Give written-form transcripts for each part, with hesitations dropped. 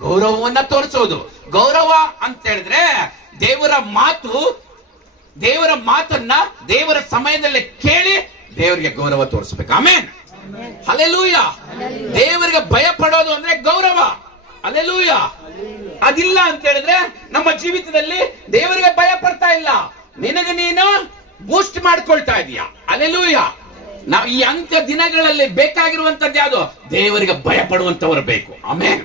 ಗೌರವವನ್ನ ತೋರಿಸೋದು. ಗೌರವ ಅಂತ ಹೇಳಿದ್ರೆ ದೇವರ ಮಾತನ್ನ ದೇವರ ಸಮಯದಲ್ಲಿ ಕೇಳಿ ದೇವರಿಗೆ ಗೌರವ ತೋರಿಸ್ಬೇಕು. ಆಮೇನ್, ಹಲ್ಲೆಲೂಯ. ದೇವರಿಗೆ ಭಯ ಪಡೋದು ಅಂದ್ರೆ ಗೌರವ. ಹಲ್ಲೆಲೂಯ. ಅದಿಲ್ಲ ಅಂತ ಹೇಳಿದ್ರೆ ನಮ್ಮ ಜೀವಿತದಲ್ಲಿ ದೇವರಿಗೆ ಭಯ ಪಡ್ತಾ ಇಲ್ಲ, ನಿನಗೆ ನೀನು ಬೂಸ್ಟ್ ಮಾಡ್ಕೊಳ್ತಾ ಇದೀಯ. ಹಲ್ಲೆಲೂಯ. ನಾವು ಈ ಅಂತ್ಯ ದಿನಗಳಲ್ಲಿ ಬೇಕಾಗಿರುವಂತದ್ದು ಯಾವುದು? ದೇವರಿಗೆ ಭಯ ಪಡುವಂತವರು ಬೇಕು. ಆಮೇನ್,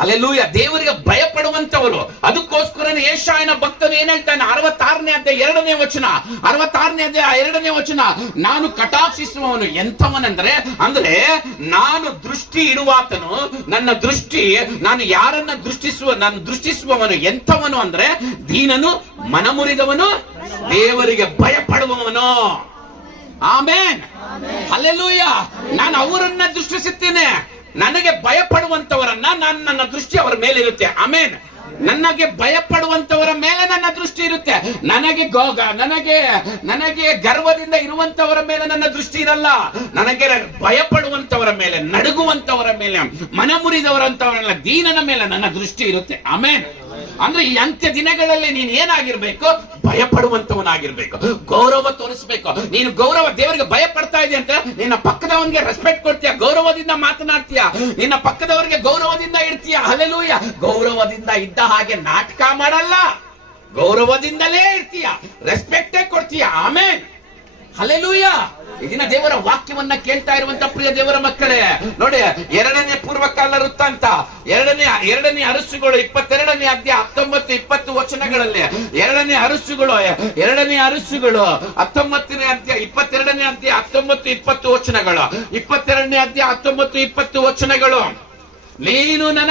ಹಲ್ಲೆಲೂಯ. ದೇವರಿಗೆ ಭಯ ಪಡುವಂತವರು. ಅದಕ್ಕೋಸ್ಕರನೇ ಯೆಶಾಯನ ಭಕ್ತನು ಏನ್ ಹೇಳ್ತಾನೆ? 66ನೇ ಅಧ್ಯಾಯ 2ನೇ ವಚನ, 66ನೇ ಅಧ್ಯಾಯ 2ನೇ ವಚನ, ನಾನು ಕಟಾಕ್ಷಿಸುವವನು ಎಂಥವನಂದ್ರೆ, ಅಂದ್ರೆ ನಾನು ದೃಷ್ಟಿ ಇಡುವಾತನು, ನನ್ನ ದೃಷ್ಟಿ, ನಾನು ಯಾರನ್ನ ದೃಷ್ಟಿಸುವವನು ಎಂಥವನು ಅಂದ್ರೆ ದೀನನು, ಮನಮುರಿದವನು, ದೇವರಿಗೆ ಭಯ ಪಡುವವನು. ಆಮೇನ್, ಹಲ್ಲೆಲೂಯ. ನಾನು ಅವರನ್ನ ದೃಷ್ಟಿಸುತ್ತೇನೆ. ನನಗೆ ಭಯ ಪಡುವಂತವರನ್ನ ನನ್ನ ದೃಷ್ಟಿ ಅವರ ಮೇಲೆ ಇರುತ್ತೆ. ಆಮೇನ್. ನನಗೆ ಭಯ ಪಡುವಂತವರ ಮೇಲೆ ನನ್ನ ದೃಷ್ಟಿ ಇರುತ್ತೆ. ನನಗೆ ಗರ್ವದಿಂದ ಇರುವಂತವರ ಮೇಲೆ ನನ್ನ ದೃಷ್ಟಿ ಇರಲ್ಲ. ನನಗೆ ಭಯ ಪಡುವಂತವರ ಮೇಲೆ, ನಡುಗುವಂತವರ ಮೇಲೆ, ಮನಮುರಿದವರಂತವರ, ದೀನನ ಮೇಲೆ ನನ್ನ ದೃಷ್ಟಿ ಇರುತ್ತೆ. ಆಮೇನ್. ಅಂದ್ರೆ ಈ ಅಂತ್ಯ ದಿನಗಳಲ್ಲಿ ನೀನು ಏನಾಗಿರ್ಬೇಕು? ಭಯ ಪಡುವಂತವನಾಗಿರ್ಬೇಕು, ಗೌರವ ತೋರಿಸ್ಬೇಕು. ನೀನು ಗೌರವ, ದೇವರಿಗೆ ಭಯ ಪಡ್ತಾ ಇದೆಯಾ ಅಂತ ನಿನ್ನ ಪಕ್ಕದವನಿಗೆ ರೆಸ್ಪೆಕ್ಟ್ ಕೊಡ್ತೀಯ, ಗೌರವದಿಂದ ಮಾತನಾಡ್ತೀಯ, ನಿನ್ನ ಪಕ್ಕದವರಿಗೆ ಗೌರವದಿಂದ ಇಡ್ತೀಯ. ಹಲ್ಲೆಲೂಯ. ಗೌರವದಿಂದ ಇದ್ದ ಹಾಗೆ ನಾಟಕ ಮಾಡಲ್ಲ, ಗೌರವದಿಂದಲೇ ಇರ್ತೀಯ, ರೆಸ್ಪೆಕ್ಟೇ ಕೊಡ್ತೀಯ. ಆಮೇನ್, ಹಲ್ಲೆಲೂಯ. ಇದನ್ನ ದೇವರ ವಾಕ್ಯವನ್ನ ಕೇಳ್ತಾ ಇರುವಂತ ಪ್ರಿಯ ದೇವರ ಮಕ್ಕಳೇ, ನೋಡಿ, 2ನೇ ಪೂರ್ವಕಾಲ ವೃತ್ತಾಂತ, ಎರಡನೇ ಅರಸುಗಳು 22ನೇ ಅಧ್ಯಾಯ 19-20 ವಚನಗಳಲ್ಲಿ, 2ನೇ ಅರಸುಗಳು 19ನೇ ಅಧ್ಯಾಯ 22ನೇ ಅಧ್ಯಾಯ 19-20 ವಚನಗಳು, 22ನೇ ಅಧ್ಯಾಯ 19-20 ವಚನಗಳು. ನೀನು ನನಗೆ